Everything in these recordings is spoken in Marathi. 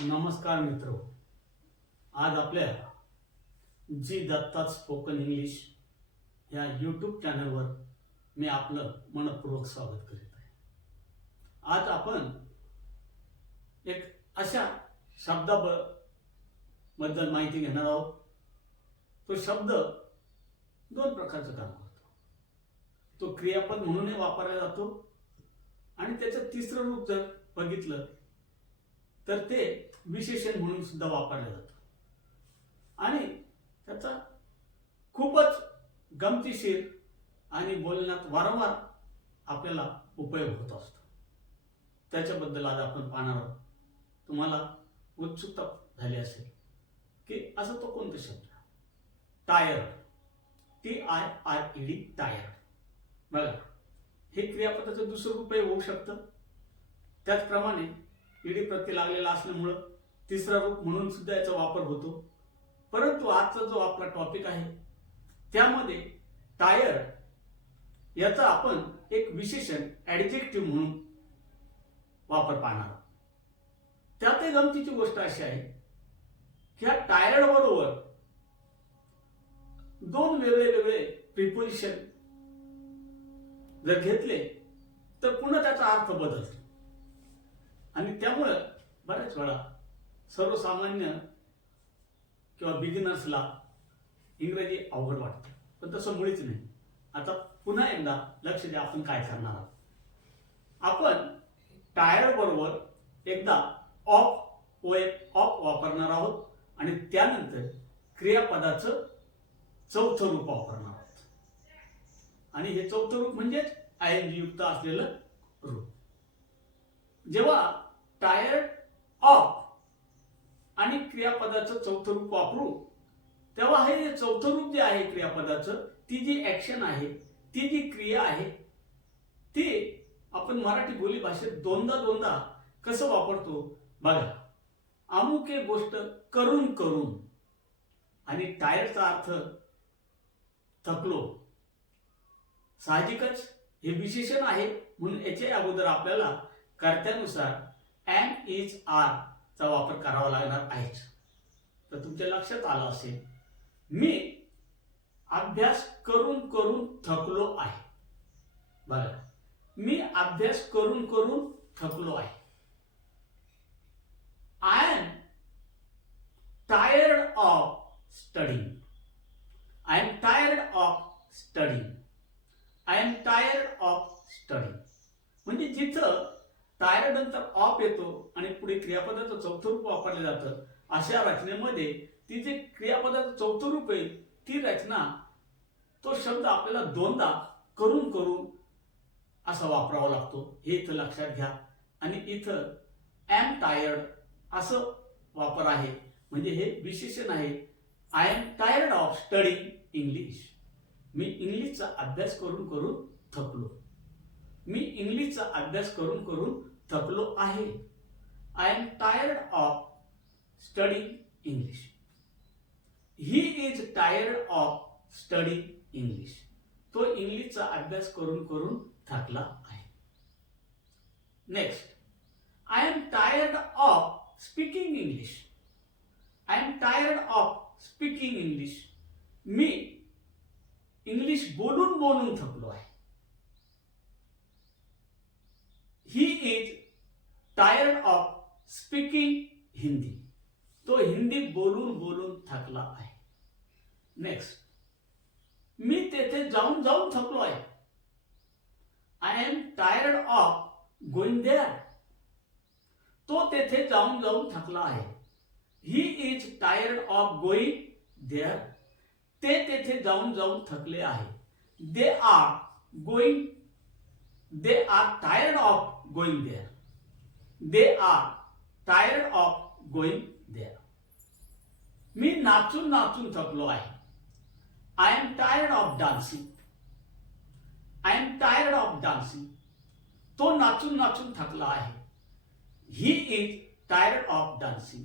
नमस्कार मित्र. आज आपल्या जी दत्तात स्पोकन इंग्लिश या यूट्यूब चॅनलवर मी आपलं मनपूर्वक स्वागत करीत आहे. आज आपण एक अशा शब्दाबबद्दल माहिती घेणार आहोत. तो शब्द दोन प्रकारचं काम करतो. तो क्रियापद म्हणूनही वापरला जातो आणि त्याचं तिसरं रूप जर बघितलं तर ते विशेषण म्हणून सुद्धा वापरलं जातं. आणि त्याचा खूपच गमतीशीर आणि बोलण्यात वारंवार आपल्याला उपयोग होत असतो. त्याच्याबद्दल आज आपण पाहणार आहोत. तुम्हाला उत्सुकता झाली असेल की असं तो कोणता शब्द? Tire. T I I E D tire. बघा हे क्रियापदाचं दुसरं उपयोग होऊ शकतं. त्याचप्रमाणे ईडी प्रत्यय लागलेला असल्यामुळं तिसरा रूप म्हणून सुद्धा याचा वापर होतो. परंतु आजचा जो आपला टॉपिक आहे त्यामध्ये टायर याचा आपण एक विशेषण ऍडजेक्टिव्ह म्हणून वापर पाहणार त्यातही गमतीची गोष्ट अशी आहे की ह्या टायर्ड बरोबर दोन वेगळे वेगळे प्रिपोजिशन जर घेतले तर पुन्हा त्याचा अर्थ बदलतो. आणि त्यामुळं बऱ्याच वेळा सर्वसामान्य किंवा बिगिनर्सला इंग्रजी अवघड वाटतं. पण तसं मुळीच नाही. आता पुन्हा एकदा लक्ष द्या आपण काय करणार आहोत. आपण टायर बरोबर एकदा ऑफ ओ ऑफ वापरणार आहोत आणि त्यानंतर क्रियापदाचं चौथं रूप वापरणार आहोत. आणि हे चौथं रूप म्हणजेच आय एन युक्त असलेलं रूप. जेव्हा टायर्ड ऑफ आणि क्रियापदाचं चौथं रूप वापरू तेव्हा हे चौथं रूप जे आहे क्रियापदाचं ती जी ऍक्शन आहे ती जी क्रिया आहे ती आपण मराठी बोली भाषेत दोनदा दोनदा कसं वापरतो? बघा अमुक एक गोष्ट करून करून आणि टायरचा अर्थ थकलो. साहजिकच हे विशेषण आहे म्हणून याच्या अगोदर आपल्याला कर्त्यानुसार एम इज आर चा वापर करावा लागणार आहेच. तर तुमच्या लक्षात आलं असेल मी अभ्यास करून करून थकलो आहे. बघा मी अभ्यास करून करून थकलो आहे. I am tired of studying I am tired of studying I am tired of study म्हणजे जिथं टायर्ड नंतर ऑफ येतो आणि पुढे क्रियापदाचं चौथं रूप वापरलं जातं. अशा रचनेमध्ये ती जे क्रियापदाचं चौथं रूप आहे ती रचना तो शब्द आपल्याला दोनदा करून करून असा वापरावा लागतो. हे इथं लक्षात घ्या. आणि इथं एम टायर्ड असं वापर आहे. म्हणजे हे विशेषण आहे. I am tired of studying English मी इंग्लिशचा अभ्यास करून करून थकलो. मी इंग्लिशचा अभ्यास करून करून थकलो आहे. I am tired of studying English he is tired of studying English तो इंग्लिशचा अभ्यास करून करून थकला आहे. Next I am tired of speaking English I am tired of speaking English me English बोलून बोलून थकलो आहे. स्पीकिंग हिंदी तो हिंदी बोलून बोलून थकला आहे. नेक्स्ट मी तेथे जाऊन जाऊन थकलो आहे. I am tired of going there तो तेथे जाऊन जाऊन थकला आहे. He is tired of going there ते तेथे जाऊन जाऊन थकले आहे. They are going they are tired of going there they are tired of going there मी नाचून नाचून थकलो आहे. I am tired of dancing I am tired of dancing तो नाचून नाचून थकला आहे. He is tired of dancing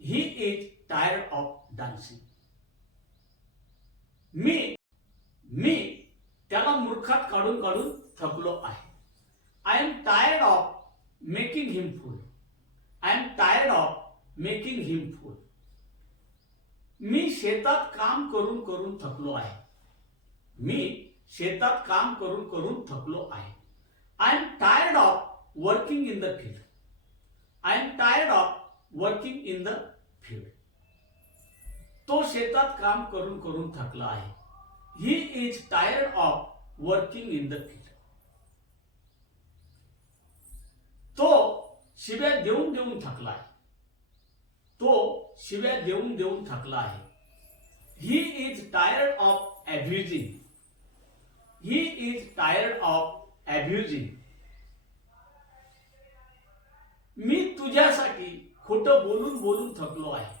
he is tired of dancing मी मी त्याला मूर्खात काढून काढून थकलो आहे. I am tired of making him fool I am tired of making him fool मी शेतात काम करून करून थकलो आहे. मी शेतात काम करून करून थकलो आहे. I am tired of working in the field I am tired of working in the field तो शेतात काम करून करून थकला आहे. He is tired of working in the field तो शिव्या देऊन देऊन थकला आहे. तो शिव्या देऊन देऊन थकला आहे. He is tired of abusing he is tired of abusing मी तुझ्यासाठी खोटं बोलून बोलून थकलो आहे.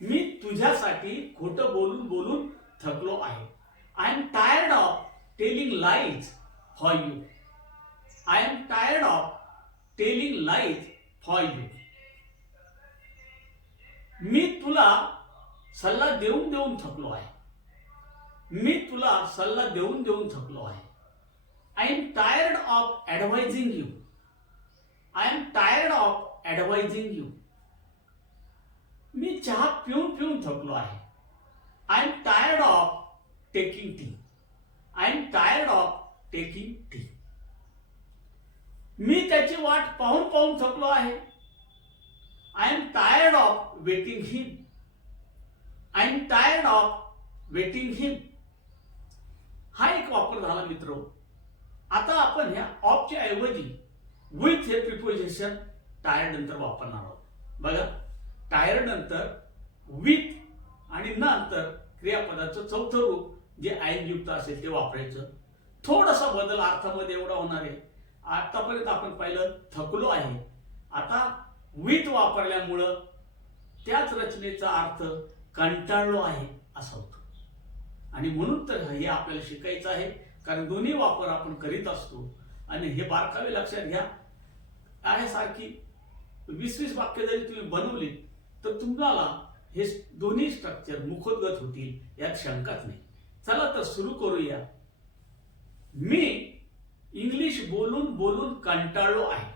मी तुझ्यासाठी खोटं बोलून बोलून थकलो आहे. I am tired of telling lies for you I am tired of telling lies for you मी तुला सल्ला देऊन देऊन थकलो आहे. मी तुला सल्ला देऊन देऊन थकलो आहे. I am tired of advising you I am tired of advising you मी चहा पिऊन पिऊन थकलो आहे. I am tired of taking tea I am tired of taking tea मी त्याची वाट पाहून पाहून थकलो आहे. I am tired of waiting him I am tired of waiting him हा एक वापर झाला मित्र. आता आपण ह्या ऑफच्या ऐवजी विथ हे प्रिपोजिशन टायर्ड नंतर वापरणार आहोत. बघा टायर्ड नंतर विथ आणि नंतर क्रियापदाचं चौथं रूप जे आयन युक्त असेल ते वापरायचं. थोडासा बदल अर्थामध्ये एवढा होणार आहे. आतापर्यंत आपण पाहिलं थकलो आहे. आता वीट वापरल्यामुळं त्याच रचनेचा अर्थ कंटाळलो आहे असा होतो. आणि म्हणून तर हे आपल्याला शिकायचं आहे कारण दोन्ही वापर आपण करीत असतो. आणि हे बारकावे लक्षात घ्या. आहे सारखी वीस वीस वाक्य जरी तुम्ही बनवली तर तुम्हाला हे दोन्ही स्ट्रक्चर मुखोद्गत होतील यात शंकाच नाही. चला तर सुरू करूया. मी बोलून बोलून कंटाळलो आहे.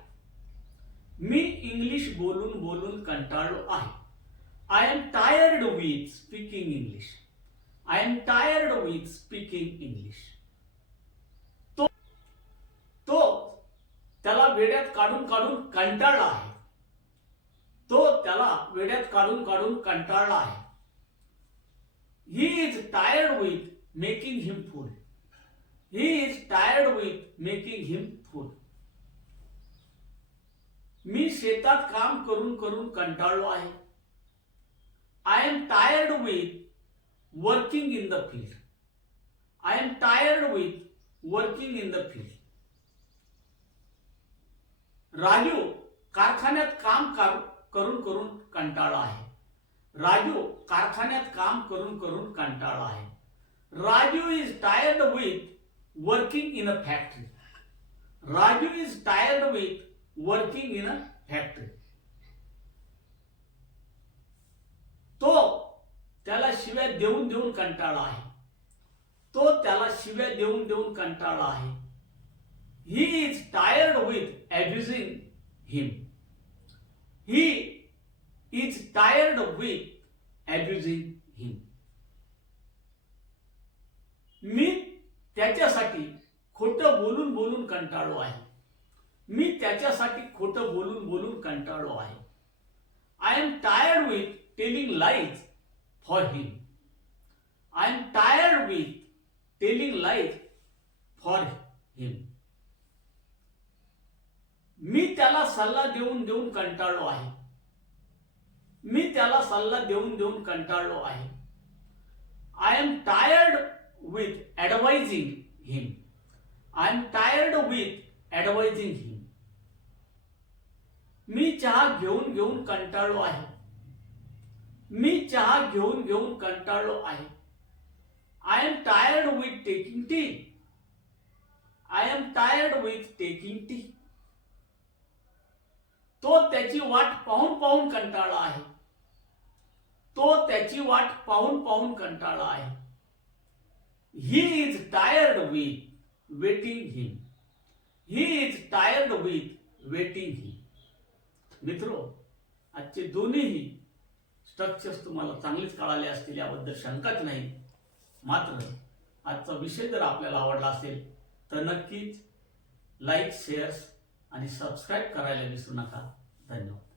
मी इंग्लिश बोलून बोलून कंटाळलो आहे. I am tired with speaking English I am tired with speaking English तो तो त्याला वेड्यात काढून काढून कंटाळला आहे. तो त्याला वेड्यात काढून काढून कंटाळला आहे. He is tired with making him fool he is tired with making him fool मी शेतात काम करून करून कंटाळलो आहे. I am tired with working in the field I am tired with working in the field Raju कारखान्यात काम कर- करून करून कंटाळा आहे. राजू कारखान्यात काम करून करून कंटाळा आहे. Raju is tired with working in a factory Raju is tired with working in a factory तो त्याला शिव्या देऊन देऊन कंटाळा आहे. तो त्याला शिव्या देऊन देऊन कंटाळा आहे. He is tired with abusing him he is tired with abusing him मी त्याच्यासाठी खोटं बोलून बोलून कंटाळलो आहे मी त्याच्यासाठी खोटं बोलून बोलून कंटाळलो आहे. I am tired with telling lies for him I am tired with telling lies for him मी त्याला सल्ला देऊन देऊन कंटाळलो आहे. मी त्याला सल्ला देऊन देऊन कंटाळलो आहे. I am tired with advising him I am tired with advising him मी चहा घेऊन घेऊन कंटाळलो आहे. मी चहा घेऊन घेऊन कंटाळलो आहे. I am tired with taking tea I am tired with taking tea तो त्याची वाट पाहून पाहून कंटाळला आहे. तो त्याची वाट पाहून पाहून कंटाळला आहे. He is tired with waiting him he is tired with waiting him मित्रो आजचे दोन्हीही स्ट्रक्चर्स तुम्हाला चांगलेच कळाले असतील याबद्दल शंकाच नाही. मात्र आजचा विषय जर आपल्याला आवडला असेल तर नक्कीच लाईक शेअर्स आणि सबस्क्राईब करायला विसरू नका. धन्यवाद.